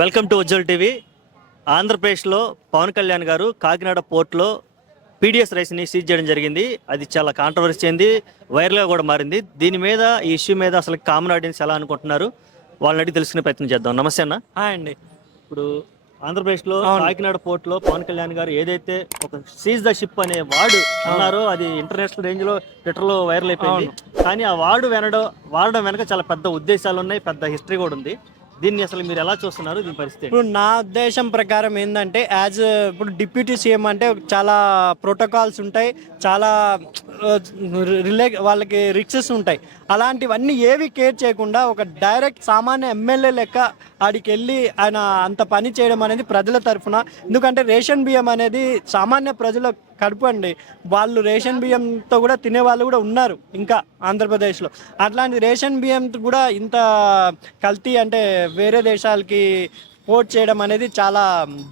Welcome to Ujjwal TV. ఆంధ్రప్రదేశ్లో పవన్ కళ్యాణ్ గారు Kakinada పోర్ట్లో PDS రైస్ని సీజ్ చేయడం జరిగింది. అది చాలా కాంట్రవర్సీ అయింది, వైరల్గా కూడా మారింది. దీని మీద, ఈ ఇష్యూ మీద అసలు కామన్ ఆడియన్స్ ఎలా అనుకుంటున్నారు, వాళ్ళని అడిగి తెలుసుకునే ప్రయత్నం చేద్దాం. నమస్తే అన్న. హాయ్ అండి. ఇప్పుడు ఆంధ్రప్రదేశ్లో కాకినాడ పోర్ట్లో పవన్ కళ్యాణ్ గారు ఏదైతే ఒక సీజ్ ద షిప్ అనే వార్డు అన్నారో అది ఇంటర్నేషనల్ రేంజ్లో ట్విట్టర్లో వైరల్ అయిపోయింది. కానీ ఆ వార్డు వాడడం వెనక చాలా పెద్ద ఉద్దేశాలు ఉన్నాయి, పెద్ద హిస్టరీ కూడా ఉంది. దీన్ని అసలు మీరు ఎలా చూస్తున్నారు, దీని పరిస్థితి? ఇప్పుడు నా ఉద్దేశం ప్రకారం ఏంటంటే, ఇప్పుడు డిప్యూటీ సీఎం అంటే చాలా ప్రోటోకాల్స్ ఉంటాయి, చాలా వాళ్ళకి రిక్సెస్ ఉంటాయి. అలాంటివన్నీ ఏవి కేర్ చేయకుండా ఒక డైరెక్ట్ సామాన్య ఎమ్మెల్యే లెక్క ఆడికి వెళ్ళి ఆయన అంత పని చేయడం అనేది ప్రజల తరఫున. ఎందుకంటే రేషన్ బియ్యం అనేది సామాన్య ప్రజల కడుపు అండి. వాళ్ళు రేషన్ బియ్యంతో కూడా తినేవాళ్ళు కూడా ఉన్నారు ఇంకా ఆంధ్రప్రదేశ్లో. అట్లాంటి రేషన్ బియ్యంతో కూడా ఇంత కల్తీ అంటే వేరే దేశాలకి పోర్ట్ చేయడం అనేది చాలా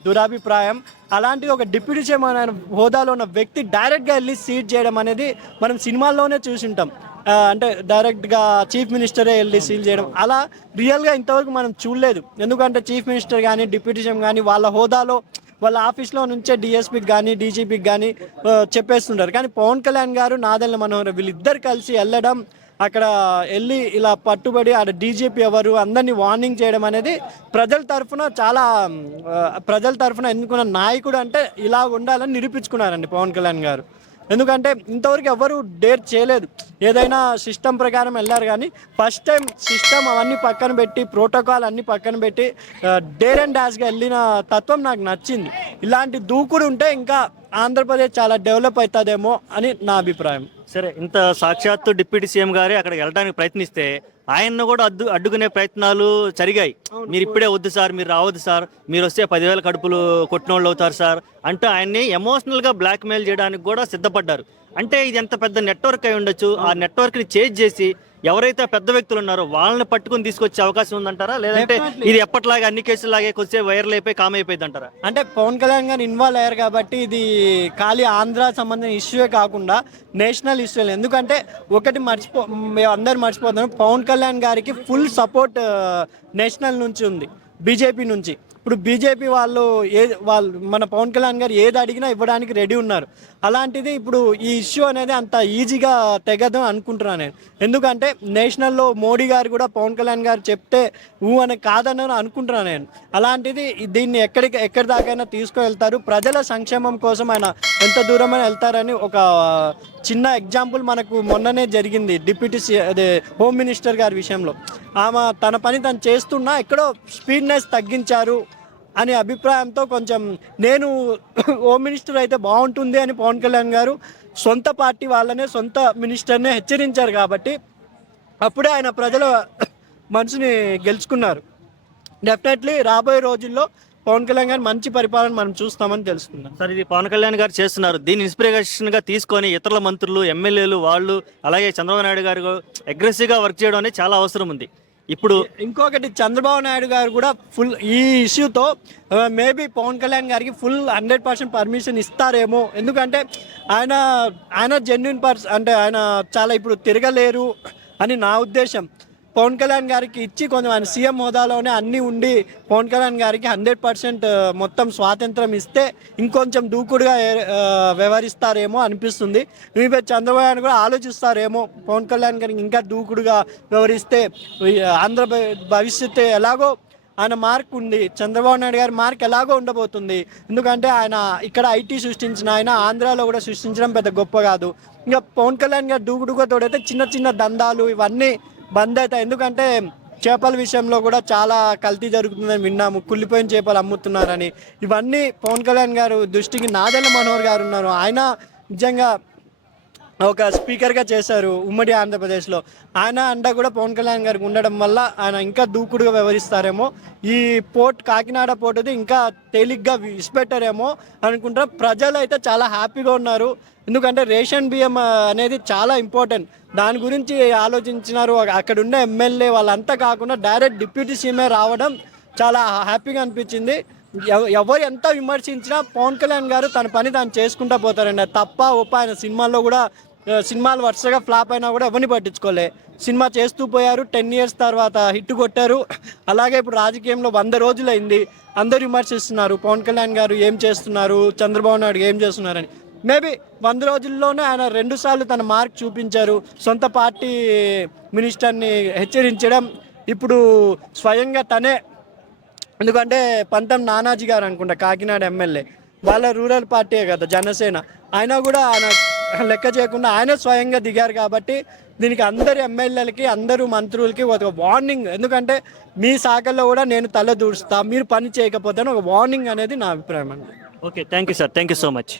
దురాభిప్రాయం. అలాంటి ఒక డిప్యూటీ సీఎం అనే హోదాలో ఉన్న వ్యక్తి డైరెక్ట్గా వెళ్ళి సీజ్ చేయడం అనేది మనం సినిమాల్లోనే చూసి ఉంటాం. అంటే డైరెక్ట్గా చీఫ్ మినిస్టరే వెళ్ళి సీల్ చేయడం, అలా రియల్గా ఇంతవరకు మనం చూడలేదు. ఎందుకంటే చీఫ్ మినిస్టర్ కానీ డిప్యూటీ సీఎం కానీ వాళ్ళ హోదాలో వాళ్ళ ఆఫీస్లో నుంచే డిఎస్పీకి కానీ డీజీపీకి కానీ చెప్పేస్తుంటారు. కానీ పవన్ కళ్యాణ్ గారు, నాదెళ్ల మనోహర్ వీళ్ళిద్దరు కలిసి వెళ్ళడం, అక్కడ వెళ్ళి ఇలా పట్టుబడి ఆడ డీజీపీ ఎవరు అందరినీ వార్నింగ్ చేయడం అనేది ప్రజల తరఫున ఎన్నుకున్న నాయకుడు అంటే ఇలా ఉండాలని నిరూపించుకున్నారండి పవన్ కళ్యాణ్ గారు. ఎందుకంటే ఇంతవరకు ఎవరు డేర్ చేయలేదు. ఏదైనా సిస్టమ్ ప్రకారం వెళ్ళారు, కానీ ఫస్ట్ టైం సిస్టమ్ అవన్నీ పక్కన పెట్టి, ప్రోటోకాల్ అన్నీ పక్కన పెట్టి డేర్ అండ్ డాష్గా వెళ్ళిన తత్వం నాకు నచ్చింది. ఇలాంటి దూకుడు ఉంటే ఇంకా ఆంధ్రప్రదేశ్ చాలా డెవలప్ అవుతుందేమో అని నా అభిప్రాయం. సరే, ఇంత సాక్షాత్తు డిప్యూటీ సీఎం గారే అక్కడికి వెళ్ళడానికి ప్రయత్నిస్తే ఆయన్ను కూడా అడ్డుకునే ప్రయత్నాలు జరిగాయి. మీరు ఇప్పుడే వద్దు సార్, మీరు రావద్దు సార్, మీరు వస్తే 10,000 కడుపులు కొట్టినోళ్ళు అవుతారు సార్ అంటూ ఆయన్ని ఎమోషనల్గా బ్లాక్మెయిల్ చేయడానికి కూడా సిద్ధపడ్డారు. అంటే ఇది ఎంత పెద్ద నెట్వర్క్ అయి ఉండొచ్చు. ఆ నెట్వర్క్ని చేంజ్ చేసి ఎవరైతే పెద్ద వ్యక్తులు ఉన్నారో వాళ్ళని పట్టుకుని తీసుకొచ్చే అవకాశం ఉందంటారా, లేదంటే ఇది ఎప్పటిలాగా అన్ని కేసులాగే కొద్దిసేపు వైరల్ అయిపోయి కామ్ అయిపోయింది అంటారా? అంటే పవన్ కళ్యాణ్ గారు ఇన్వాల్వ్ అయ్యారు కాబట్టి ఇది ఖాళీ ఆంధ్ర సంబంధించిన ఇష్యూయే కాకుండా నేషనల్ ఇష్యూ. ఎందుకంటే ఒకటి అందరు మర్చిపోతున్నారు, పవన్ కళ్యాణ్ గారికి ఫుల్ సపోర్ట్ నేషనల్ నుంచి ఉంది, బీజేపీ నుంచి. ఇప్పుడు బీజేపీ వాళ్ళు మన పవన్ కళ్యాణ్ గారు ఏది అడిగినా ఇవ్వడానికి రెడీ ఉన్నారు. అలాంటిది ఇప్పుడు ఈ ఇష్యూ అనేది అంత ఈజీగా తెగదు అనుకుంటున్నాను నేను. ఎందుకంటే నేషనల్లో మోడీ గారు కూడా పవన్ కళ్యాణ్ గారు చెప్తే అని కాదని అనుకుంటున్నాను నేను. అలాంటిది దీన్ని ఎక్కడి దాకైనా తీసుకువెళ్తారు. ప్రజల సంక్షేమం కోసం ఆయన ఎంత దూరమైనా వెళ్తారని ఒక చిన్న ఎగ్జాంపుల్ మనకు మొన్ననే జరిగింది అదే హోమ్ మినిస్టర్ గారి విషయంలో. ఆమె తన పని తను చేస్తున్నా ఎక్కడో స్పీడ్నెస్ తగ్గించారు అనే అభిప్రాయంతో కొంచెం నేను హోమ్ మినిస్టర్ అయితే బాగుంటుంది అని పవన్ కళ్యాణ్ గారు సొంత పార్టీ వాళ్ళనే, సొంత మినిస్టర్నే హెచ్చరించారు. కాబట్టి అప్పుడే ఆయన ప్రజల మనసుని గెలుచుకున్నారు. డెఫినెట్లీ రాబోయే రోజుల్లో పవన్ కళ్యాణ్ గారు మంచి పరిపాలన మనం చూస్తామని తెలుసుకున్నాం. సార్, ఇది పవన్ కళ్యాణ్ గారు చేస్తున్నారు. దీన్ని ఇన్స్పిరేషన్గా తీసుకొని ఇతరుల మంత్రులు, ఎమ్మెల్యేలు వాళ్ళు, అలాగే చంద్రబాబు నాయుడు గారు అగ్రెసివ్గా వర్క్ చేయడం అనేది చాలా అవసరం ఉంది. ఇప్పుడు ఇంకొకటి, చంద్రబాబు నాయుడు గారు కూడా ఫుల్ ఈ ఇష్యూతో మేబీ పవన్ కళ్యాణ్ గారికి ఫుల్ 100% పర్మిషన్ ఇస్తారేమో. ఎందుకంటే ఆయన జెన్యున్ అంటే ఆయన చాలా ఇప్పుడు తిరగలేరు అని నా ఉద్దేశం. పవన్ కళ్యాణ్ గారికి ఇచ్చి కొంచెం ఆయన సీఎం హోదాలోనే అన్నీ ఉండి పవన్ కళ్యాణ్ గారికి 100% మొత్తం స్వాతంత్రం ఇస్తే ఇంకొంచెం దూకుడుగా వ్యవహరిస్తారేమో అనిపిస్తుంది. మీపై చంద్రబాబు నాయుడు కూడా ఆలోచిస్తారేమో, పవన్ కళ్యాణ్ గారికి ఇంకా దూకుడుగా వ్యవహరిస్తే ఆంధ్రప్రదేశ్ భవిష్యత్తు ఎలాగో ఆయన మార్క్ ఉంది, చంద్రబాబు నాయుడు గారి మార్క్ ఎలాగో ఉండబోతుంది. ఎందుకంటే ఆయన ఇక్కడ ఐటీ సృష్టించిన ఆయన ఆంధ్రాలో కూడా సృష్టించడం పెద్ద గొప్ప కాదు. ఇంకా పవన్ కళ్యాణ్ గారు దూకుడుగా తోడైతే చిన్న చిన్న దందాలు ఇవన్నీ బంద్ అవుతాయి. ఎందుకంటే చేపల విషయంలో కూడా చాలా కల్తీ జరుగుతుందని విన్నాము, కుళ్ళిపోయిన చేపలు అమ్ముతున్నారని. ఇవన్నీ పవన్ కళ్యాణ్ గారు దృష్టికి నాదెళ్ల మనోహర్ గారు ఉన్నారు. ఆయన నిజంగా ఒక స్పీకర్గా చేశారు ఉమ్మడి ఆంధ్రప్రదేశ్లో. ఆయన అండ కూడా పవన్ కళ్యాణ్ గారికి ఉండడం వల్ల ఆయన ఇంకా దూకుడుగా వ్యవహరిస్తారేమో. ఈ కాకినాడ పోర్ట్ అయితే ఇంకా తేలిగ్గా విడిచిపెట్టారేమో అనుకుంటా. ప్రజలు అయితే చాలా హ్యాపీగా ఉన్నారు. ఎందుకంటే రేషన్ బియ్యం అనేది చాలా ఇంపార్టెంట్, దాని గురించి ఆలోచించినారు. అక్కడ ఉన్న ఎమ్మెల్యే వాళ్ళంతా కాకుండా డైరెక్ట్ డిప్యూటీ సీఎం రావడం చాలా హ్యాపీగా అనిపించింది. ఎవరు ఎంత విమర్శించినా పవన్ కళ్యాణ్ గారు తన పని తాను చేసుకుంటూ పోతారండి. తప్ప ఒప్ప ఆయన సినిమాల్లో కూడా సినిమాలు వరుసగా ఫ్లాప్ అయినా కూడా ఎవరిని పట్టించుకోలే. సినిమా చేస్తూ పోయారు, 10 years తర్వాత హిట్ కొట్టారు. అలాగే ఇప్పుడు రాజకీయంలో 100 రోజులైంది, అందరూ విమర్శిస్తున్నారు పవన్ కళ్యాణ్ గారు ఏం చేస్తున్నారు, చంద్రబాబు నాయుడు ఏం చేస్తున్నారని. మేబీ 100 రోజుల్లోనే ఆయన 2 సార్లు తన మార్క్ చూపించారు. సొంత పార్టీ మినిస్టర్ని హెచ్చరించడం, ఇప్పుడు స్వయంగా తనే, ఎందుకంటే పంతం నానాజీ గారు అనుకుంటా కాకినాడ ఎమ్మెల్యే, వాళ్ళ రూరల్ పార్టీయే కదా జనసేన, ఆయన కూడా ఆయన లెక్క చేయకుండా ఆయన స్వయంగా దిగారు. కాబట్టి దీనికి అందరు ఎమ్మెల్యేలకి అందరూ మంత్రులకి ఒక వార్నింగ్, ఎందుకంటే మీ శాఖల్లో కూడా నేను తల దూరుస్తా మీరు పని చేయకపోతే ఒక వార్నింగ్ అనేది నా అభిప్రాయం అండి. Okay, thank you sir, thank you so much.